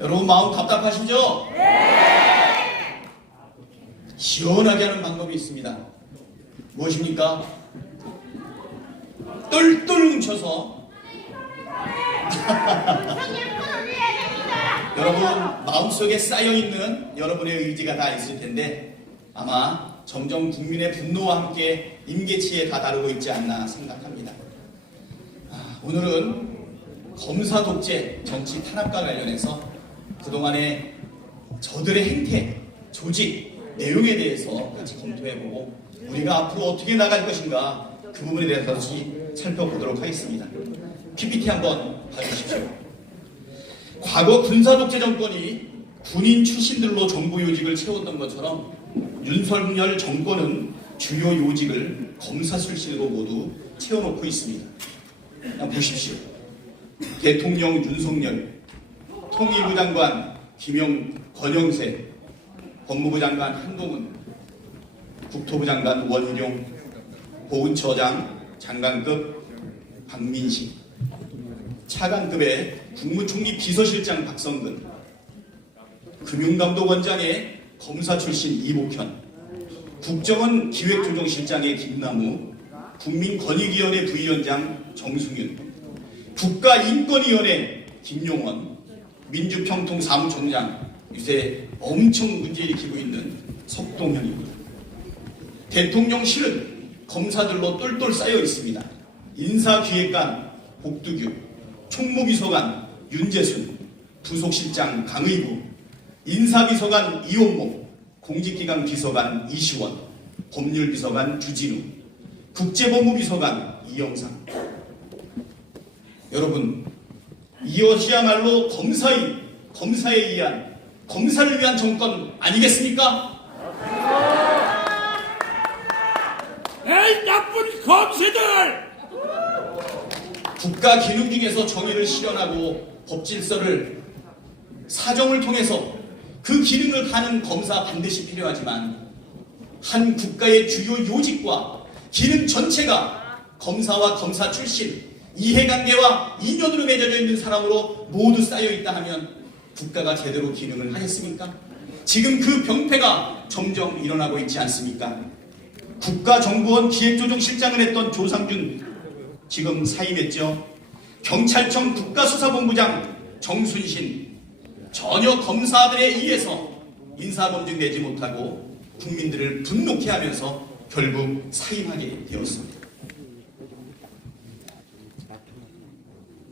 여러분 마음 답답하시죠? 네! 시원하게 하는 방법이 있습니다. 무엇입니까? 똘똘 뭉쳐서 여러분 마음속에 쌓여있는 여러분의 의지가 다 있을 텐데 아마 점점 국민의 분노와 함께 임계치에 다다르고 있지 않나 생각합니다. 오늘은 검사 독재, 정치 탄압과 관련해서 그동안의 저들의 행태, 조직, 내용에 대해서 같이 검토해보고 우리가 앞으로 어떻게 나갈 것인가 그 부분에 대해서 다시 살펴보도록 하겠습니다. PPT 한번 봐주십시오. 과거 군사독재 정권이 군인 출신들로 정부 요직을 채웠던 것처럼 윤석열 정권은 주요 요직을 검사 출신으로 모두 채워놓고 있습니다. 한번 보십시오. 대통령 윤석열, 통일부 장관 권영세, 법무부 장관 한동훈, 국토부 장관 원희룡, 보훈처장 장관급 박민식, 차관급의 국무총리 비서실장 박성근, 금융감독원장의 검사 출신 이복현, 국정원 기획조정실장의 김남우, 국민권익위원회 부위원장 정승윤, 국가인권위원회 김용원, 민주평통사무총장 요새 엄청 문제 일으키고 있는 석동현입니다. 대통령실은 검사들로 똘똘 쌓여 있습니다. 인사기획관 복두규, 총무비서관 윤재순, 부속실장 강의부, 인사비서관 이원모, 공직기강 비서관 이시원, 법률비서관 주진우, 국제법무비서관 이영상. 여러분, 이것이야말로 검사에 의한, 검사를 위한 정권 아니겠습니까? 에이 나쁜 검새들! 국가 기능 중에서 정의를 실현하고 법질서를 사정을 통해서 그 기능을 하는 검사 반드시 필요하지만 한 국가의 주요 요직과 기능 전체가 검사와 검사 출신, 이해관계와 인연으로 맺어져 있는 사람으로 모두 쌓여있다 하면 국가가 제대로 기능을 하겠습니까? 지금 그 병폐가 점점 일어나고 있지 않습니까? 국가정보원 기획조정실장을 했던 조상준 지금 사임했죠. 경찰청 국가수사본부장 정순신 전혀 검사들에 의해서 인사검증 내지 못하고 국민들을 분노케 하면서 결국 사임하게 되었습니다.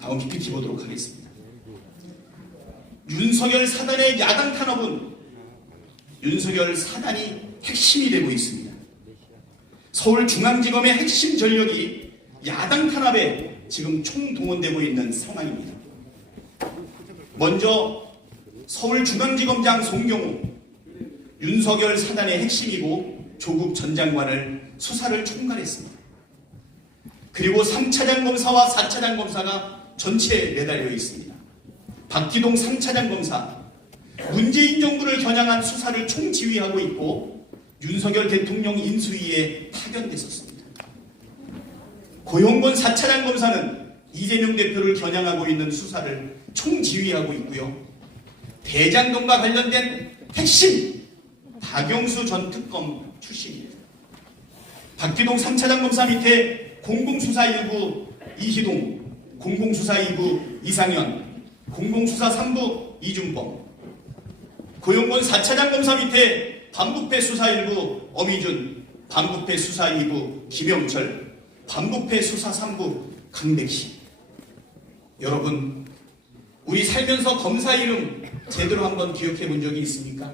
다음 PPT 보도록 하겠습니다. 윤석열 사단의 야당 탄압은 윤석열 사단이 핵심이 되고 있습니다. 서울중앙지검의 핵심 전력이 야당 탄압에 지금 총동원되고 있는 상황입니다. 먼저 서울중앙지검장 송경호, 윤석열 사단의 핵심이고 조국 전 장관을 수사를 총괄했습니다. 그리고 3차장 검사와 4차장 검사가 전체에 매달려 있습니다. 박기동 3차장 검사, 문재인 정부를 겨냥한 수사를 총지휘하고 있고 윤석열 대통령 인수위에 파견됐었습니다. 고용권 4차장 검사는 이재명 대표를 겨냥하고 있는 수사를 총지휘하고 있고요. 대장동과 관련된 핵심 박영수 전 특검 출신입니다. 박기동 3차장 검사 밑에 공공수사 1부 이희동, 공공수사 2부 이상현, 공공수사 3부 이준범, 고용권 4차장 검사 밑에 반부패 수사 1부 엄희준, 반부패 수사 2부 김영철, 반부패 수사 3부 강백희. 여러분, 우리 살면서 검사 이름 제대로 한번 기억해 본 적이 있습니까?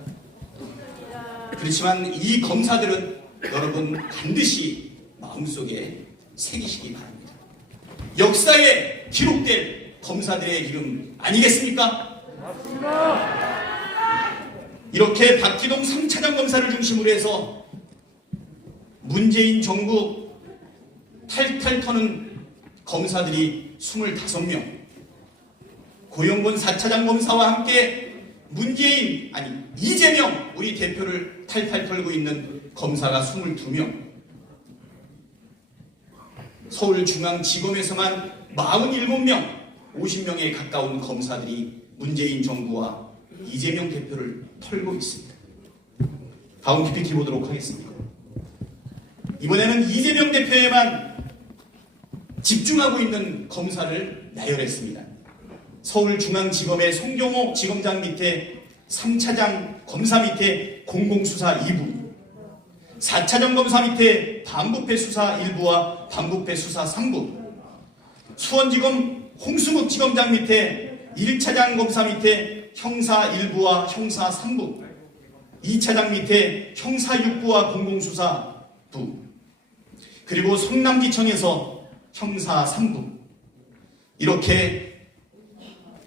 그렇지만 이 검사들은 여러분 반드시 마음속에 새기시기 바랍니다. 역사에 기록될 검사들의 이름 아니겠습니까? 맞습니다. 이렇게 박기동 3차장 검사를 중심으로 해서 문재인 정부 탈탈 터는 검사들이 25명, 고용권 4차장 검사와 함께 이재명 우리 대표를 탈탈 털고 있는 검사가 22명, 서울중앙지검에서만 47명, 50명에 가까운 검사들이 문재인 정부와 이재명 대표를 털고 있습니다. 다음 PPT 보도록 하겠습니다. 이번에는 이재명 대표에만 집중하고 있는 검사를 나열했습니다. 서울중앙지검의 송경호 지검장 밑에 3차장 검사 밑에 공공수사 2부, 4차장 검사 밑에 반부패 수사 1부와 반부패 수사 3부, 수원지검 홍수묵 지검장 밑에 1차장 검사 밑에 형사 1부와 형사 3부, 2차장 밑에 형사 6부와 공공수사부, 그리고 성남지청에서 형사 3부, 이렇게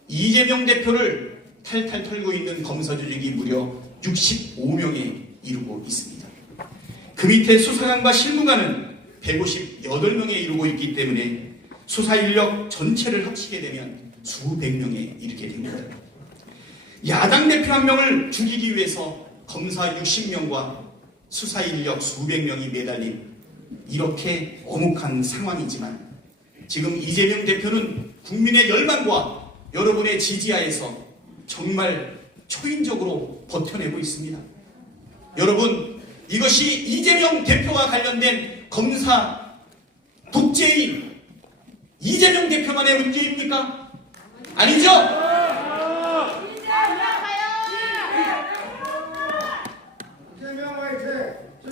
이재명 대표를 탈탈 털고 있는 검사 조직이 무려 65명에 이르고 있습니다. 그 밑에 수사관과 실무관은 158명에 이르고 있기 때문에 수사 인력 전체를 합치게 되면 수백 명에 이르게 됩니다. 야당 대표 한 명을 죽이기 위해서 검사 60명과 수사 인력 수백 명이 매달린 이렇게 엄혹한 상황이지만 지금 이재명 대표는 국민의 열망과 여러분의 지지하에서 정말 초인적으로 버텨내고 있습니다. 여러분, 이것이 이재명 대표와 관련된 검사 독재인 이재명 대표만의 문제입니까? 아니죠?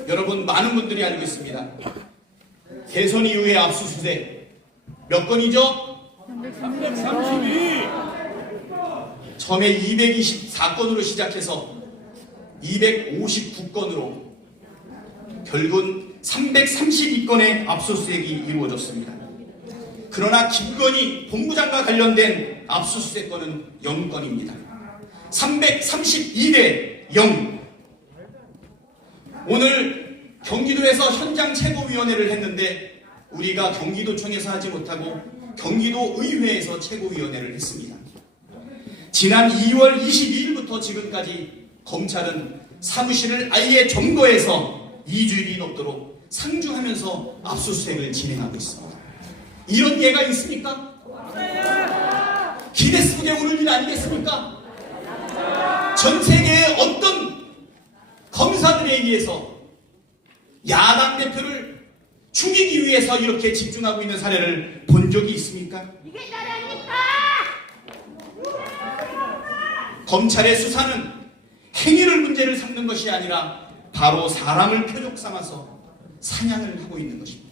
여러분, 많은 분들이 알고 있습니다. 대선 이후의 압수수색 몇 건이죠? 332. 처음에 224건으로 시작해서 259건으로 결국은 332건의 압수수색이 이루어졌습니다. 그러나 김건희 본부장과 관련된 압수수색 건은 0건입니다. 332대 0. 오늘 경기도에서 현장 최고위원회를 했는데 우리가 경기도청에서 하지 못하고 경기도의회에서 최고위원회를 했습니다. 지난 2월 22일부터 지금까지 검찰은 사무실을 아예 점거해서 2주일이 넘도록 상주하면서 압수수색을 진행하고 있습니다. 이런 예가 있습니까? 기네스북에 오를 일 아니겠습니까? 전 세계의 어떤 검사들에 의해서 야당 대표를 죽이기 위해서 이렇게 집중하고 있는 사례를 본 적이 있습니까? 이게 나라니까! 검찰의 수사는 행위를 문제를 삼는 것이 아니라 바로 사람을 표적 삼아서 사냥을 하고 있는 것입니다.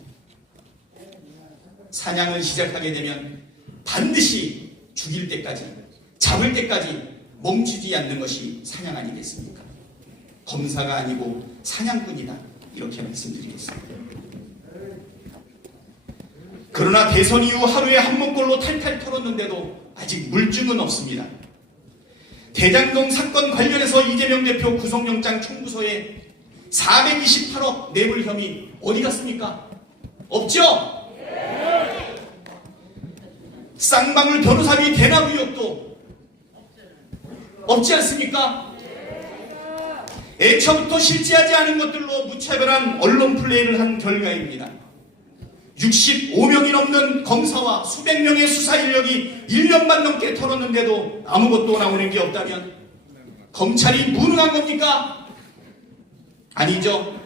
사냥을 시작하게 되면 반드시 죽일 때까지, 잡을 때까지 멈추지 않는 것이 사냥 아니겠습니까? 검사가 아니고 사냥꾼이다, 이렇게 말씀드리겠습니다. 그러나 대선 이후 하루에 한 번꼴로 탈탈 털었는데도 아직 물증은 없습니다. 대장동 사건 관련해서 이재명 대표 구속영장 청구서에 428억 뇌물 혐의 어디 갔습니까? 없죠? 쌍방울 변호사비 대납 의혹도 없지 않습니까? 애초부터 실제하지 않은 것들로 무차별한 언론 플레이를 한 결과입니다. 65명이 넘는 검사와 수백 명의 수사 인력이 1년 반 넘게 털었는데도 아무것도 나오는 게 없다면 검찰이 무능한 겁니까? 아니죠.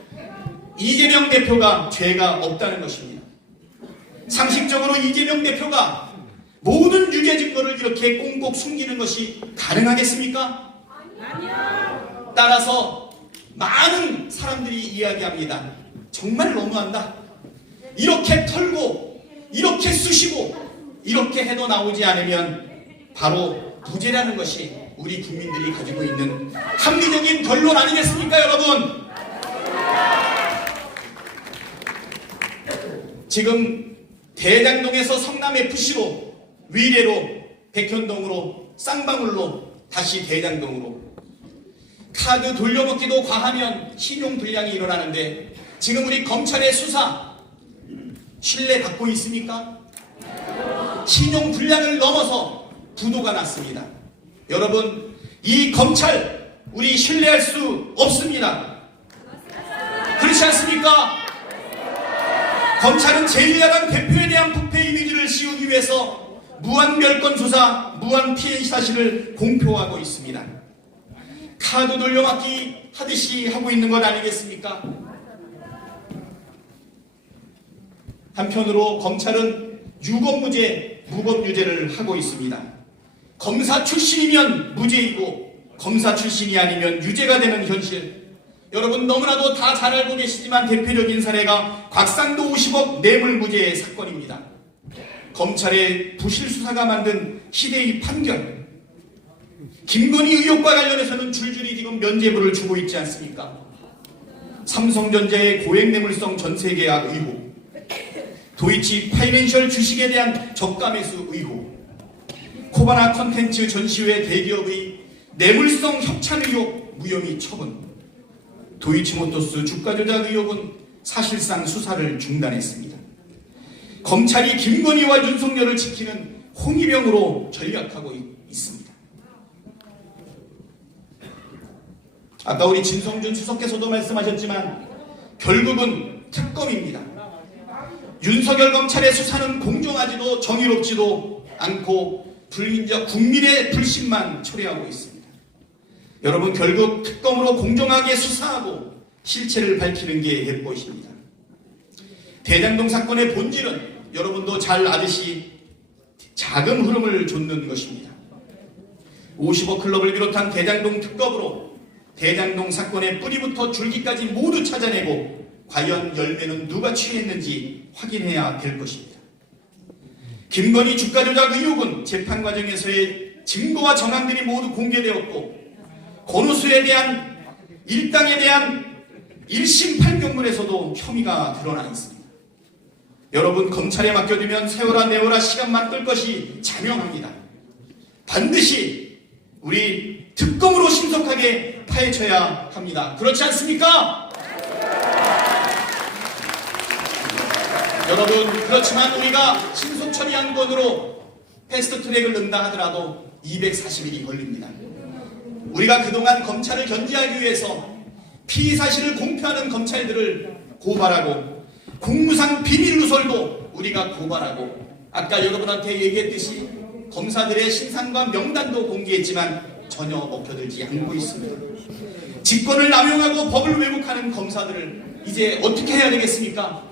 이재명 대표가 죄가 없다는 것입니다. 상식적으로 이재명 대표가 모든 유죄 증거를 이렇게 꽁꽁 숨기는 것이 가능하겠습니까? 아니요. 따라서 많은 사람들이 이야기합니다. 정말 너무한다. 이렇게 털고 이렇게 쑤시고 이렇게 해도 나오지 않으면 바로 무죄라는 것이 우리 국민들이 가지고 있는 합리적인 결론 아니겠습니까, 여러분? 지금 대장동에서 성남FC로 위례로 백현동으로 쌍방울로 다시 대장동으로 카드 돌려먹기도 과하면 신용불량이 일어나는데 지금 우리 검찰의 수사 신뢰받고 있습니까? 신용불량을 넘어서 부도가 났습니다. 여러분, 이 검찰 우리 신뢰할 수 없습니다. 그렇지 않습니까? 검찰은 제1야당 대표에 대한 부패 이미지를 씌우기 위해서 무한별건 수사, 무한 피해 사실을 공표하고 있습니다. 카드 돌려막기 하듯이 하고 있는 것 아니겠습니까? 한편으로 검찰은 유검무죄, 무검유죄를 하고 있습니다. 검사 출신이면 무죄이고 검사 출신이 아니면 유죄가 되는 현실, 여러분 너무나도 다 잘 알고 계시지만 대표적인 사례가 곽상도 50억 뇌물무죄 사건입니다. 검찰의 부실 수사가 만든 희대의 판결, 김건희 의혹과 관련해서는 줄줄이 지금 면죄부를 주고 있지 않습니까? 삼성전자의 고액뇌물성 전세계약 의혹, 도이치 파이낸셜 주식에 대한 저가매수 의혹, 코바나 컨텐츠 전시회 대기업의 뇌물성 협찬 의혹 무혐의 처분, 도이치모터스 주가 조작 의혹은 사실상 수사를 중단했습니다. 검찰이 김건희와 윤석열을 지키는 홍위병으로 전략하고 있습니다. 아까 우리 진성준 수석께서도 말씀하셨지만 결국은 특검입니다. 윤석열 검찰의 수사는 공정하지도 정의롭지도 않고 불민족 국민의 불신만 초래하고 있습니다. 여러분 결국 특검으로 공정하게 수사하고 실체를 밝히는 게 예법입니다. 대장동 사건의 본질은 여러분도 잘 아듯이 자금 흐름을 좇는 것입니다. 50억 클럽을 비롯한 대장동 특검으로 대장동 사건의 뿌리부터 줄기까지 모두 찾아내고 과연 열매는 누가 취했는지 확인해야 될 것입니다. 김건희 주가 조작 의혹은 재판 과정에서의 증거와 정황들이 모두 공개되었고 권오수에 대한 일당에 대한 1심 판결문에서도 혐의가 드러나 있습니다. 여러분 검찰에 맡겨두면 세월아 내월아 시간만 끌 것이 자명합니다. 반드시 우리 특검으로 신속하게 파헤쳐야 합니다. 그렇지 않습니까? 여러분 그렇지만 우리가 신속 처리한 건으로 패스트트랙을 넣는다 하더라도 240일이 걸립니다. 우리가 그동안 검찰을 견제하기 위해서 피의 사실을 공표하는 검찰들을 고발하고 공무상 비밀 누설도 우리가 고발하고 아까 여러분한테 얘기했듯이 검사들의 신상과 명단도 공개했지만 전혀 먹혀들지 않고 있습니다. 직권을 남용하고 법을 왜곡하는 검사들을 이제 어떻게 해야 되겠습니까?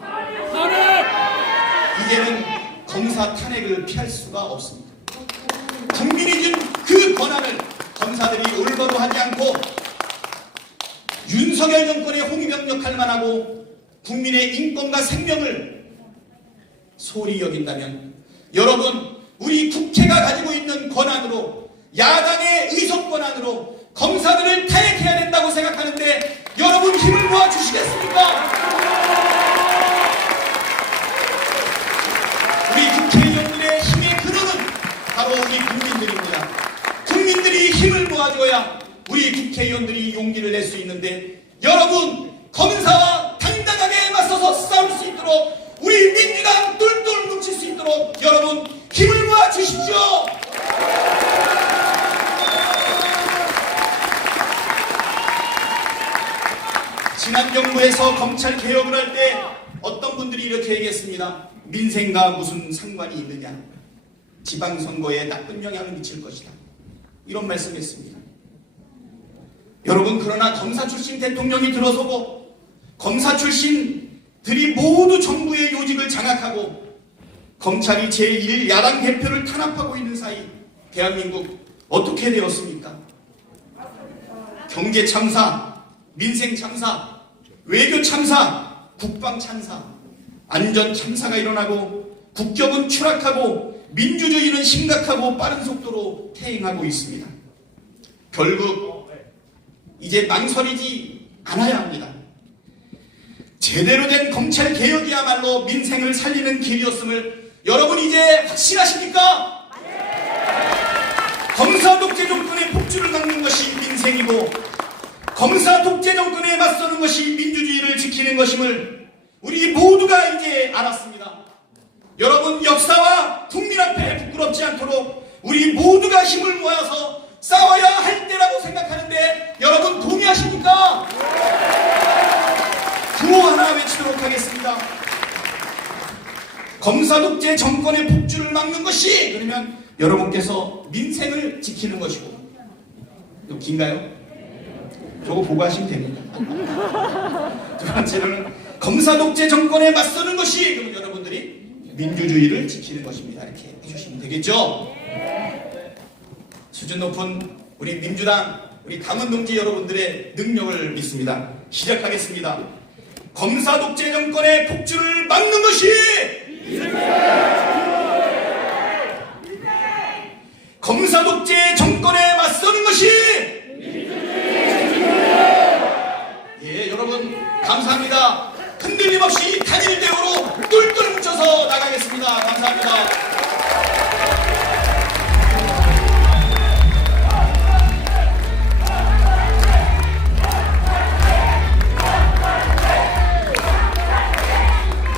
이제는 검사 탄핵을 피할 수가 없습니다. 국민이 준 그 권한을 검사들이 올바로 하지 않고 윤석열 정권의 홍위병 역할만 하고 국민의 인권과 생명을 소홀히 여긴다면 여러분 우리 국회가 가지고 있는 권한으로 야당의 의석 권한으로 검사들을 탄핵해야 된다고 생각하는데 여러분 힘을 모아 주시겠습니까? 우리 국회의원들의 힘의 근원은 바로 우리 국민들입니다. 국민들이 힘을 모아줘야 우리 국회의원들이 용기를 낼 수 있는데 여러분 검사와 당당하게 맞서서 싸울 수 있도록 우리 민주당 똘똘 뭉칠 수 있도록 여러분 힘을 모아 주십시오. 지난 정부에서 검찰 개혁을 할 때 어떤 분들이 이렇게 얘기했습니다. 민생과 무슨 상관이 있느냐, 지방선거에 나쁜 영향을 미칠 것이다, 이런 말씀했습니다. 여러분 그러나 검사 출신 대통령이 들어서고 검사 출신들이 모두 정부의 요직을 장악하고 검찰이 제1 야당 대표를 탄압하고 있는 사이 대한민국 어떻게 되었습니까? 경제 참사, 민생 참사, 외교 참사, 국방 참사, 안전 참사가 일어나고 국격은 추락하고 민주주의는 심각하고 빠른 속도로 퇴행하고 있습니다. 결국 이제 망설이지 않아야 합니다. 제대로 된 검찰 개혁이야말로 민생을 살리는 길이었음을 여러분 이제 확신하십니까? 검사 독재 정권의 폭주를 막는 것이 민생이고 검사 독재 정권에 맞서는 것이 민주주의를 지키는 것임을 우리 모두가 이제 알았습니다. 여러분 역사와 국민 앞에 부끄럽지 않도록 우리 모두가 힘을 모아서 싸워야 할 때라고 생각하는데 여러분 동의하십니까? 구호 하나 외치도록 하겠습니다. 검사 독재 정권의 폭주를 막는 것이 그러면 여러분께서 민생을 지키는 것이고 또 긴가요? 저거 보고 하시면 됩니다. 두 번째로는 검사 독재 정권에 맞서는 것이 그럼 여러분들이 민주주의를 지키는 것입니다. 이렇게 해주시면 되겠죠? 수준 높은 우리 민주당 우리 당원 동지 여러분들의 능력을 믿습니다. 시작하겠습니다. 검사 독재 정권의 폭주를 막는 것이 검사 독재 정권에 맞서는 것이 예, 여러분 감사합니다. 흔들림 없이 단일 대우로 똘똘 뭉쳐서 나가겠습니다. 감사합니다.